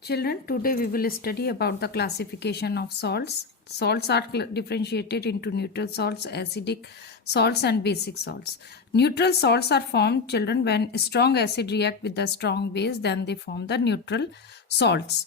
Children, today we will study about the classification of salts. Salts are differentiated into neutral salts, acidic salts and basic salts. Neutral salts are formed, children, when strong acid react with the strong base, then they form the neutral salts.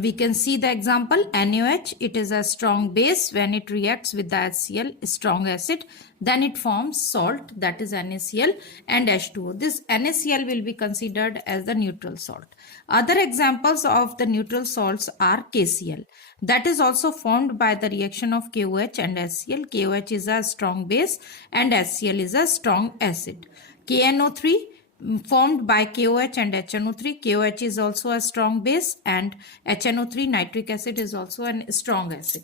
We can see the example NaOH. It is a strong base. When it reacts with the HCl, strong acid, then it forms salt, that is NaCl and H2O. This NaCl will be considered as the neutral salt. Other examples of the neutral salts are KCl. That is also formed by the reaction of KOH and HCl. KOH is a strong base and HCl is a strong acid. KNO3 formed by KOH and HNO3. KOH is also a strong base and HNO3 nitric acid is also a strong acid.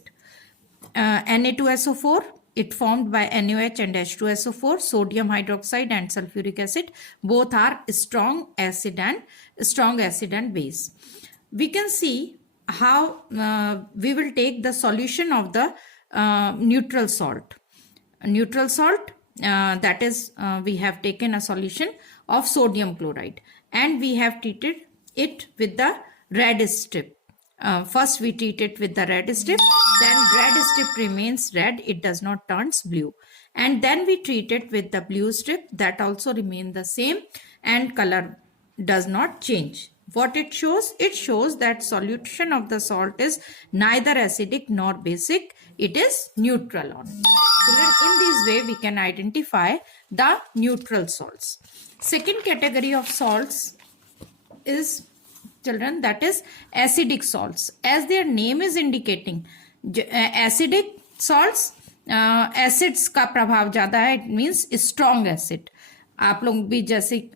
Na2SO4, it formed by NaOH and H2SO4, sodium hydroxide and sulfuric acid. Both are strong acid and base. We can see how we will take the solution of the neutral salt. Neutral salt, that is, we have taken a solution of sodium chloride and we have treated it with the red strip. First we treat it with the red strip, then red strip remains red, it does not turns blue, and then we treat it with the blue strip, that also remain the same and color does not change. What it shows? It shows that solution of the salt is neither acidic nor basic, it is neutral only. Children, in this way we can identify the neutral salts. Second category of salts is, children, that is acidic salts. As their name is indicating, acidic salts, acids का प्रभाव ज़्यादा है, it means strong acid. आप लोग भी जैसे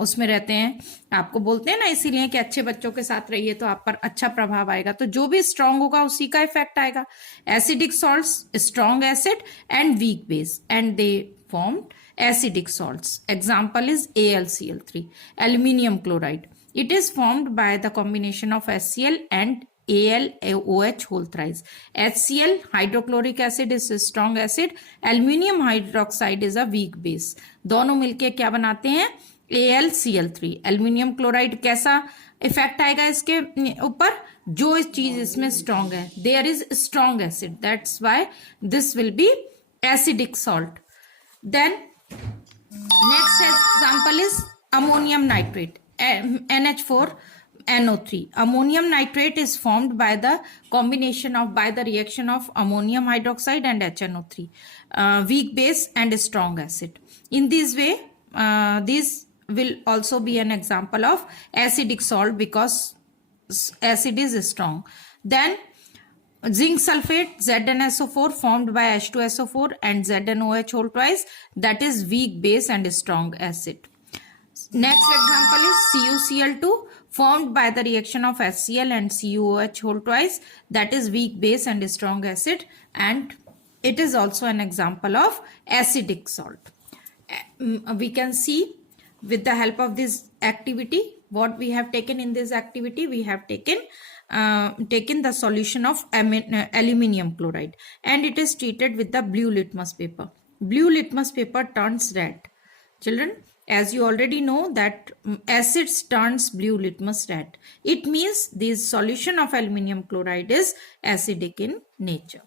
उसमें रहते हैं, आपको बोलते हैं ना इसीलिए कि अच्छे बच्चों के साथ रहिए तो आप पर अच्छा प्रभाव आएगा, तो जो भी स्ट्रांग होगा उसी का इफेक्ट आएगा. Acidic salts, strong acid and weak base, and they formed acidic salts. Example is AlCl3, aluminium chloride. It is formed by the combination of HCl and AlOH whole thrice. HCl, hydrochloric acid, is a strong acid. Aluminium hydroxide is a weak base. दोनों मिलके क्या बनाते हैं? AlCl3. Aluminium chloride कैसा effect आएगा इसके ऊपर? जो इस चीज इसमें स्ट्रांग है. There is strong acid. That's why this will be acidic salt. Then next example is ammonium nitrate, NH4NO3. Ammonium nitrate is formed by the combination of, by the reaction of ammonium hydroxide and HNO3, weak base and strong acid. In this way, this will also be an example of acidic salt because acid is strong. Then zinc sulfate, ZnSO4, formed by H2SO4 and ZnOH whole twice, that is weak base and strong acid. Next example is CuCl2, formed by the reaction of HCl and CuOH whole twice, that is weak base and strong acid, and it is also an example of acidic salt. We can see with the help of this activity, what we have taken in this activity, we have taken the solution of aluminium chloride and it is treated with the blue litmus paper. Blue litmus paper turns red. Children, as you already know that acids turns blue litmus red. It means this solution of aluminium chloride is acidic in nature.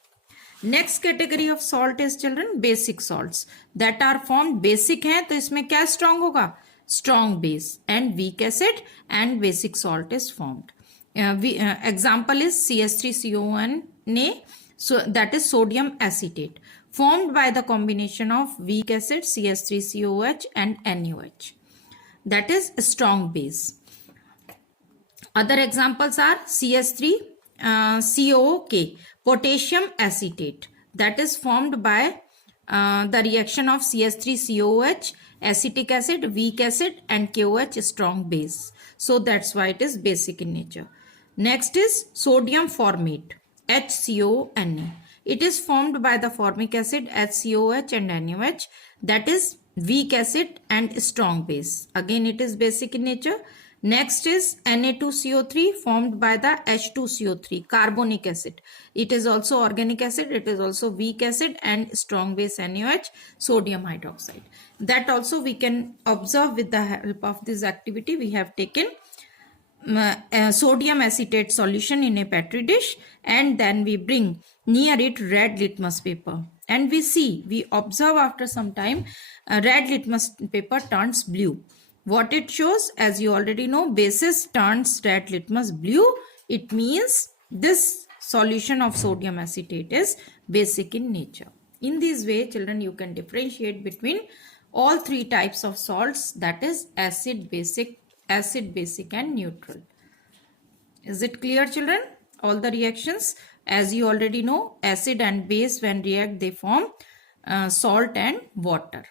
Next category of salt is, children, basic salts that are formed. Basic है तो इसमें क्या strong होगा? Strong base and weak acid and basic salt is formed. Example is CH3CON, so that is sodium acetate, formed by the combination of weak acid CH3COH and NaOH, that is a strong base. Other examples are CH3COOK, potassium acetate, that is formed by the reaction of CH3COOH, acetic acid, weak acid and KOH, strong base. So that's why it is basic in nature. Next is sodium formate, HCONA. It is formed by the formic acid, HCOH and NaOH, that is weak acid and strong base. Again it is basic in nature. Next is Na2CO3, formed by the H2CO3, carbonic acid. It is also organic acid, it is also weak acid and strong base NaOH, sodium hydroxide. That also we can observe with the help of this activity. We have taken sodium acetate solution in a petri dish, and then we bring near it red litmus paper, and we observe after some time red litmus paper turns blue. What it shows, as you already know, basis turns red litmus blue. It means this solution of sodium acetate is basic in nature. In this way, children, you can differentiate between all three types of salts, that is acid, basic, and neutral. Is it clear, children? All the reactions, as you already know, acid and base when react, they form salt and water.